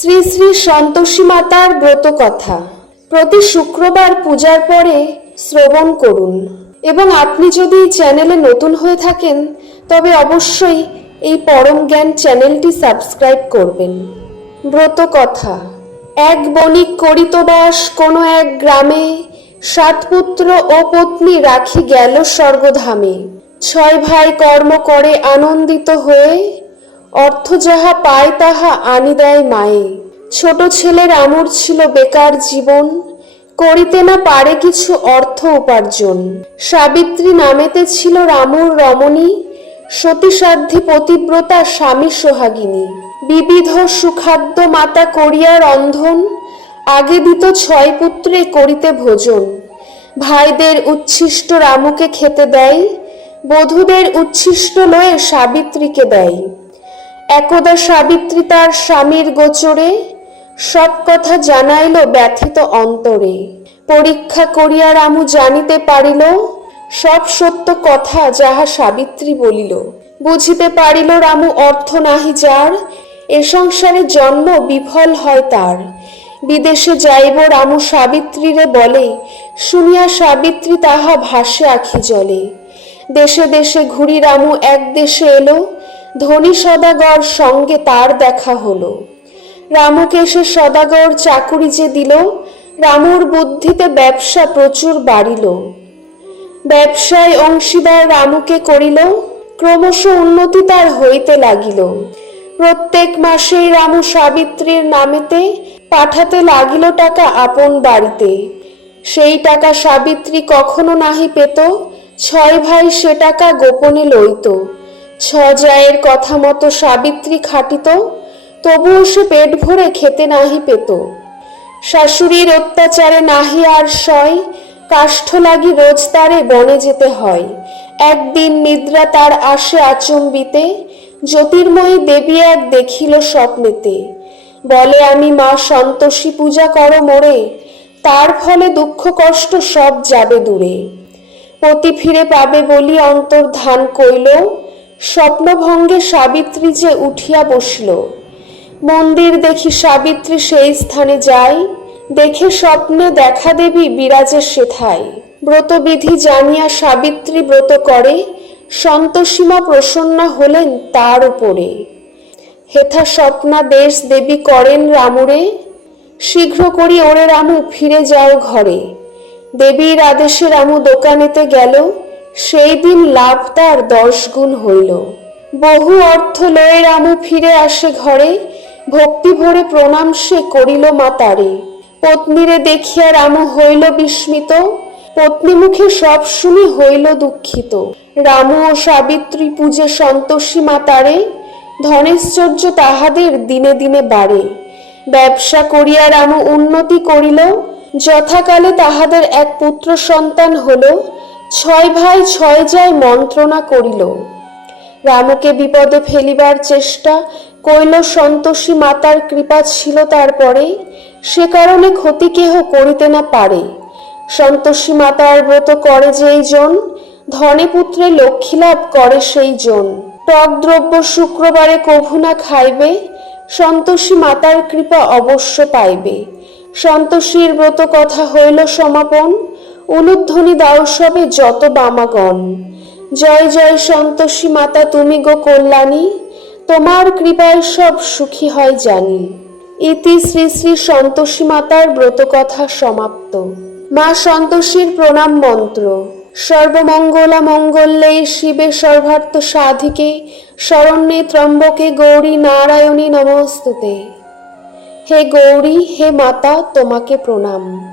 শ্রী শ্রী সন্তোষী মাতার ব্রত কথা প্রতি শুক্রবার পূজার পরে শ্রবণ করুন। এবং আপনি যদি চ্যানেলে নতুন হয়ে থাকেন, তবে অবশ্যই এই পরম জ্ঞান চ্যানেলটি সাবস্ক্রাইব করবেন। ব্রত কথা এক বণিক করিত বাস কোনো এক গ্রামে, সাত পুত্র ও পত্নী রাখি গেল স্বর্গধামে। ছয় ভাই কর্ম করে আনন্দিত হয়ে অর্থ যাহা পায় তাহা আনি দেয় মায়ে। ছোট ছেলের আমর ছিল বেকার জীবন, করিতে না পারে কিছু অর্থ উপার্জন। সাবিত্রী নামেতে ছিল রামুর রমণী, সতীসাধ্যী পতিব্রতা স্বামী সোহাগিনী। বিবিধ সুখাদ্য মাতা করিয়া রন্ধন, আগে দিত ছয় পুত্রে করিতে ভোজন। ভাইদের উচ্ছিষ্ট রামুকে খেতে দেয়, বধূদের উচ্ছিষ্ট লয়ে সাবিত্রীকে দেয়। একদা সাবিত্রী তার স্বামীর গোচরে সব কথা জানাইল ব্যথিত অন্তরে। পরীক্ষা করিয়া রামু জানিতে পারিল, সব সত্য কথা যাহা সাবিত্রী বলিল। বুঝিতে পারিল রামু অর্থ নাহি যার, এ সংসারে জন্ম বিফল হয় তার। বিদেশে যাইব রামু সাবিত্রীরে বলে, শুনিয়া সাবিত্রী তাহা ভাসে আখি জলে। দেশে দেশে ঘুরি রামু এক দেশে এলো ধনী সদাগর সঙ্গে তার দেখা হলো। রামুকে সে সদাগর চাকুরি যে দিল, রামুর বুদ্ধিতে ব্যবসা প্রচুর বাড়িল। ব্যবসায় অংশীদার রামুকে করিল, ক্রমশ উন্নতি তার হইতে লাগিল। প্রত্যেক মাসেই রামু সাবিত্রীর নামেতে পাঠাতে লাগিল টাকা আপন বাড়িতে। সেই টাকা সাবিত্রী কখনো নাহি পেত, ছয় ভাই সে টাকা গোপনে লইত। ছ জায়ের কথা মতো সাবিত্রী খাটিত, তবুও সে পেট ভরে খেতে নাহি পেত। শাশুড়ির অত্যাচারে নাহি আর সয়, কাষ্ঠ লাগি রোজ তারে বনে যেতে হয়। একদিন নিদ্রা তার আসে আচম্বিতে, জ্যোতির্ময়ী দেবী এক দেখিল স্বপ্নেতে। বলে, আমি মা সন্তোষী পূজা করো মোরে, তার ফলে দুঃখ কষ্ট সব যাবে দূরে। পতি ফিরে পাবে বলি অন্তর্ধান কইল স্বপ্নভঙ্গে সাবিত্রী যে উঠিয়া বসল। মন্দির দেখি সাবিত্রী সেই স্থানে যায়, দেখে স্বপ্নে দেখা দেবী বিরাজের সেথায়। ব্রতবিধি জানিয়া সাবিত্রী ব্রত করে, সন্তোষীমা প্রসন্না হলেন তার উপরে। হেথা স্বপ্না দেশ দেবী করেন রামুরে, শীঘ্র করি ওরে রামু ফিরে যাও ঘরে। দেবীর আদেশে রামু দোকানেতে গেল সেই দিন লাভ তার দশ গুণ হইল। বহু অর্থ লয়ে রামু ফিরে আসে ঘরে, ভক্তি ভরে প্রণাম সে করিল মা তারে। পত্নীরে দেখিয়া রামু হইল বিস্মিত, পত্নী মুখে সব শুনি হইল দুঃখিত। রামু ও সাবিত্রী পূজে সন্তোষী মাতারে ধনেশ্বর্য তাহাদের দিনে দিনে বাড়ে। ব্যবসা করিয়া রামু উন্নতি করিল, যথাকালে তাহাদের এক পুত্র সন্তান হল ছয় ভাই ছয় যায় মন্ত্রণা করিল। রামকে বিপদে ফেলিবার চেষ্টা কইল সন্তোষী মাতার কৃপা ছিল তারপরে, সে কারণে ক্ষতি কেহ করিতে না পারে। সন্তোষী মাতার ব্রত করে যেই জন, ধনে পুত্রে লক্ষ্মী লাভ করে সেই জন। টক দ্রব্য শুক্রবারে কভু না খাইবে, সন্তোষী মাতার কৃপা অবশ্য পাইবে। সন্তোষীর ব্রত কথা হইল সমাপন উলুধ্বনি দাও সবে যত বামাগণ। জয় জয় সন্তোষী মাতা তুমি গো কল্যাণী, তোমার কৃপায় সব সুখী হয় জানি। ইতি শ্রী শ্রী সন্তোষী মাতার ব্রতকথা সমাপ্ত। মা সন্তোষীর প্রণাম মন্ত্র। সর্বমঙ্গলা মঙ্গলে শিবে সর্বার্থ সাধিকে, শরণ্যে ত্রম্বকে গৌরী নারায়ণী নমস্তুতে। হে গৌরী, হে মাতা, তোমাকে প্রণাম।